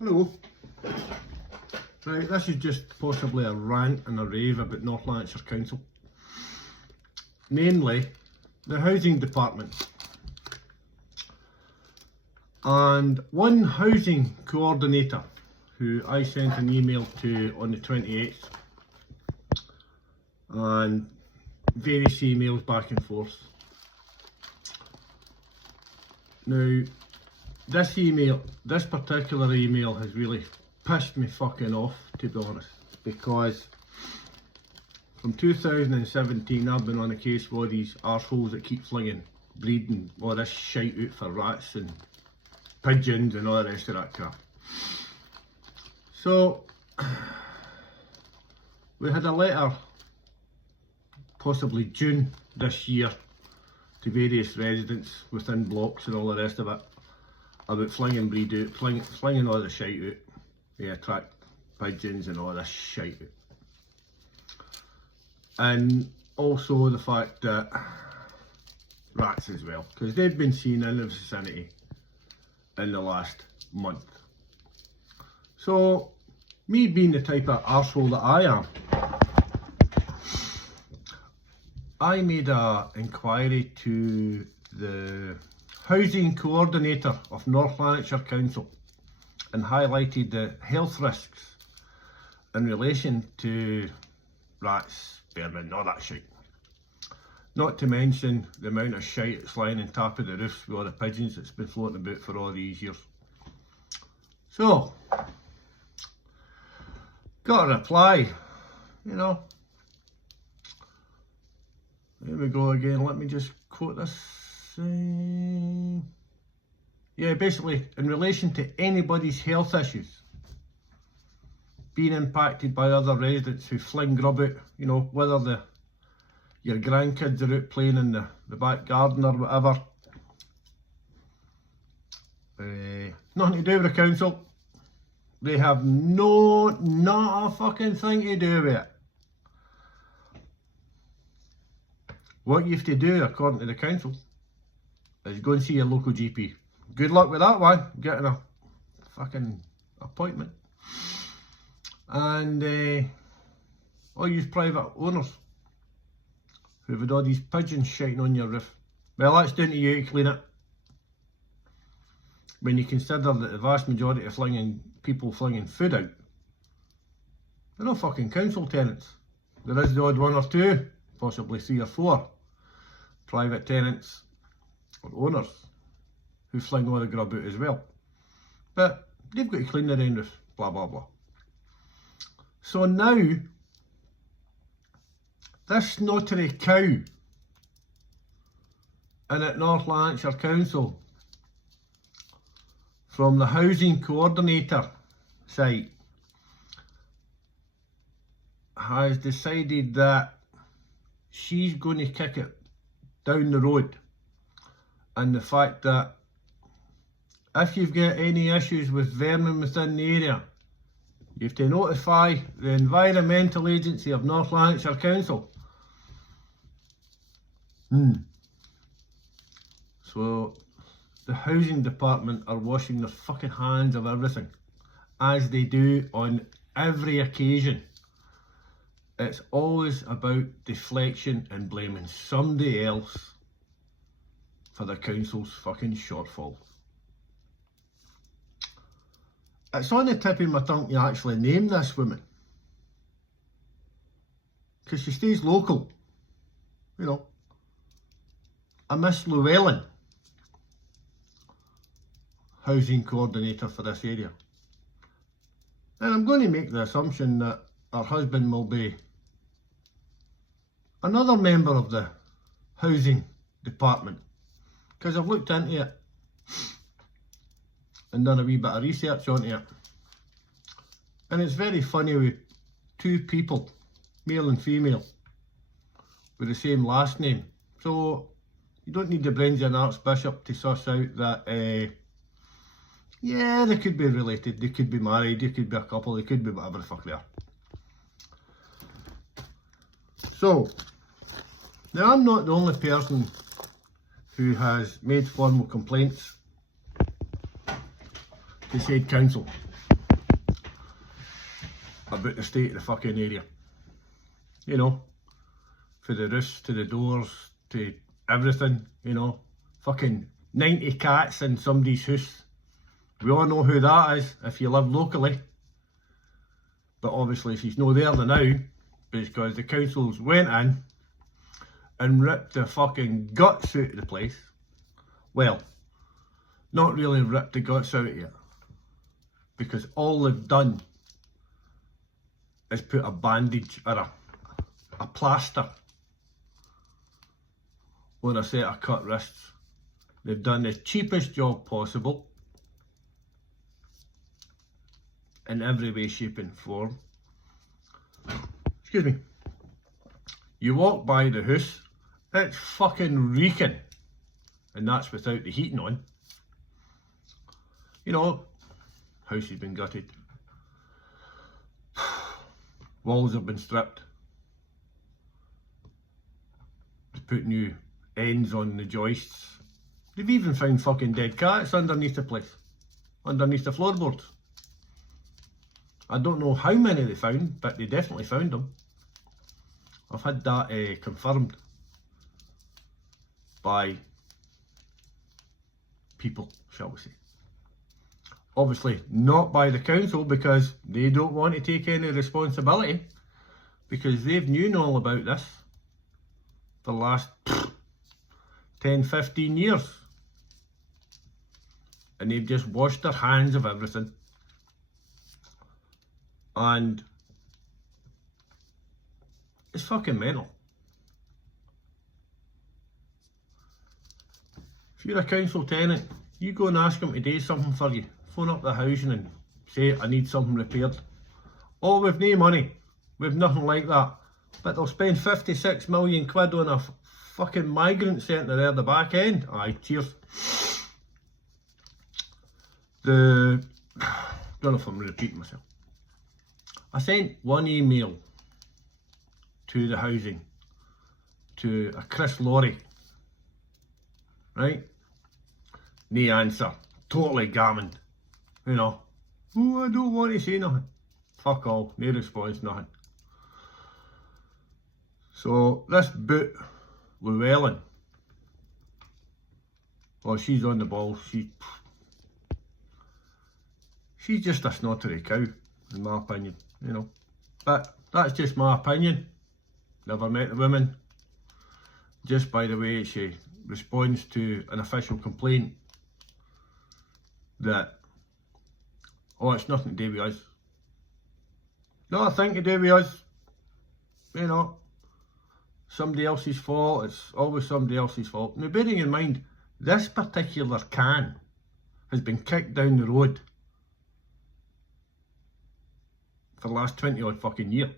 Hello. Right, this is just possibly a rant and a rave about Northlanarkshire Council. Namely, the housing department. And one housing coordinator who I sent an email to on the 28th, and various emails back and forth. Now, this particular email has really pissed me fucking off, to be honest, because from 2017 I've been on a case for these arseholes that keep flinging breeding all this shite out for rats and pigeons and all the rest of that crap. So we had a letter, possibly June this year, to various residents within blocks and all the rest of it, about flinging breed out, flinging all the shite out. They attract pigeons and all this shite out. And also the fact that rats as well, because they've been seen in the vicinity in the last month. So, me being the type of arsehole that I am, I made an inquiry to the housing coordinator of Northlanarkshire Council and highlighted the health risks in relation to rats, vermin, all that shit. Not to mention the amount of shite that's lying on top of the roofs with all the pigeons that's been floating about for all these years. So, got a reply, you know. There we go again, let me just quote this. Yeah, basically, in relation to anybody's health issues being impacted by other residents who fling grub out, you know, whether your grandkids are out playing in the back garden or whatever. Nothing to do with the council. They have not a fucking thing to do with it. What you have to do, according to the council, is go and see your local GP. Good luck with that one, getting a fucking appointment. And all you private owners who've had all these pigeons shiting on your roof, well, that's down to you to clean it. When you consider that the vast majority of people flinging food out, they're not fucking council tenants. There is the odd one or two, possibly 3 or 4 private tenants or owners who fling all the grub out as well. But they've got to clean their own roof, blah blah blah. So now, this snottery cow in at Northlanarkshire Council from the housing coordinator side has decided that she's going to kick it down the road, and the fact that if you've got any issues with vermin within the area, you have to notify the Environmental Agency of Northlanarkshire Council. So the housing department are washing their fucking hands of everything, as they do on every occasion. It's always about deflection and blaming somebody else for the council's fucking shortfall. It's on the tip of my tongue to actually name this woman, because she stays local, you know, a Miss Llewellyn, housing coordinator for this area. And I'm going to make the assumption that her husband will be another member of the housing department, because I've looked into it and done a wee bit of research onto it, and it's very funny with 2 people, male and female, with the same last name. So you don't need the brains of an archbishop to suss out that yeah, they could be related, they could be married, they could be a couple, they could be whatever the fuck they are. So now, I'm not the only person who has made formal complaints to said council. about the state of the fucking area. You know, for the roofs to the doors to everything, you know. Fucking 90 cats in somebody's house. We all know who that is if you live locally. But obviously she's no there now because the councils went in and ripped the fucking guts out of the place. Well, not really ripped the guts out of it, because all they've done is put a bandage or a plaster on a set of cut wrists. They've done the cheapest job possible in every way, shape and form. Excuse me. You walk by the house, it's fucking reeking, and that's without the heating on. You know, house has been gutted. Walls have been stripped. They put new ends on the joists. They've even found fucking dead cats underneath the place, underneath the floorboards. I don't know how many they found, but they definitely found them. I've had that confirmed by people, shall we say. Obviously not by the council, because they don't want to take any responsibility, because they've known all about this for the last 10-15 years, and they've just washed their hands of everything. And it's fucking mental. If you're a council tenant, you go and ask them to do something for you. Phone up the housing and say, I need something repaired. Oh, we've no money. We've nothing like that. But they'll spend 56 million quid on a fucking migrant centre there at the back end. Aye, cheers. Don't know if I'm repeating myself. I sent one email to the housing, to a Chris Laurie, right? No answer, totally gammon, you know. Oh, I don't want to say nothing. Fuck all, no response, nothing. So this boot, Llewellyn, well, she's on the ball. She's just a snottery cow, in my opinion, you know. But that's just my opinion. Never met the woman. Just by the way she responds to an official complaint that, oh, it's nothing to do with us. Nothing to do with us. You know, somebody else's fault. It's always somebody else's fault. Now, bearing in mind, this particular can has been kicked down the road for the last 20 odd fucking year.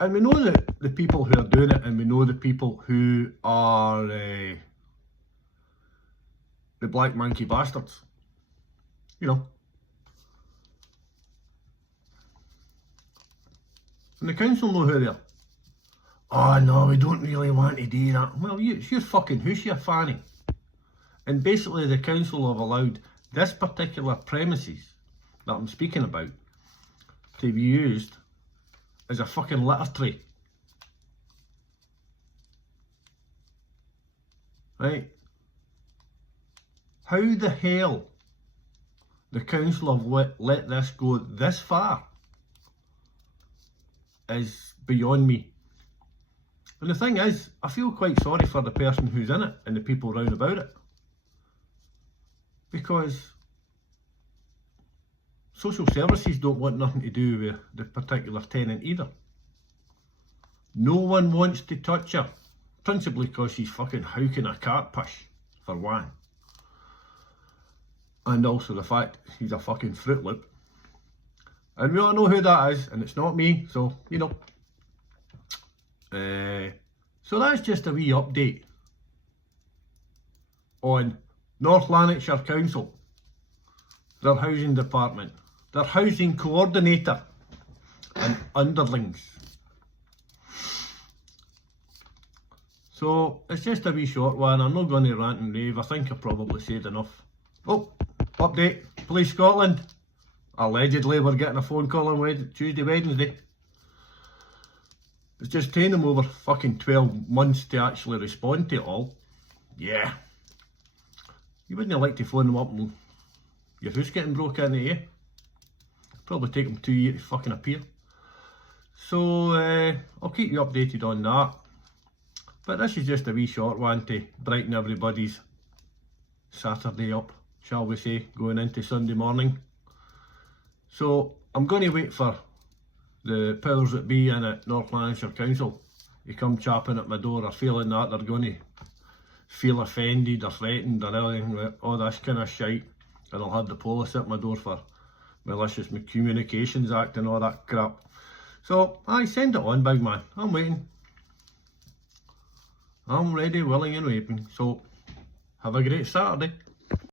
And we know that the people who are doing it, and we know the people who are the black monkey bastards. You know. And the council know who they are. Oh no, we don't really want to do that. Well, it's your fucking house, you fanny. And basically the council have allowed this particular premises that I'm speaking about to be used as a fucking litter tray. Right? How the hell the council have let this go this far is beyond me. And the thing is, I feel quite sorry for the person who's in it and the people round about it. Because social services don't want nothing to do with the particular tenant either. No one wants to touch her, principally because she's fucking howking a cat push, for one. And also the fact he's a fucking Fruit Loop. And we all know who that is, and it's not me, so, you know. So that's just a wee update on Northlanarkshire Council, their housing department, their housing coordinator and underlings. So it's just a wee short one. I'm not going to rant and rave. I think I probably said enough. Oh, update, Police Scotland. allegedly were getting a phone call on Tuesday, Wednesday. It's just taken them over fucking 12 months to actually respond to it all. Yeah. You wouldn't like to phone them up and your house getting broke into, eh? Probably take them 2 years to fucking appear. So, I'll keep you updated on that. But this is just a wee short one to brighten everybody's Saturday up, shall we say, going into Sunday morning. So, I'm going to wait for the powers that be in at Northlanarkshire Council to come chapping at my door or feeling that they're going to feel offended or threatened or anything, all this kind of shite, and I'll have the police at my door for malicious communications act and all that crap. So, I send it on, big man. I'm waiting. I'm ready, willing and waiting. So, have a great Saturday.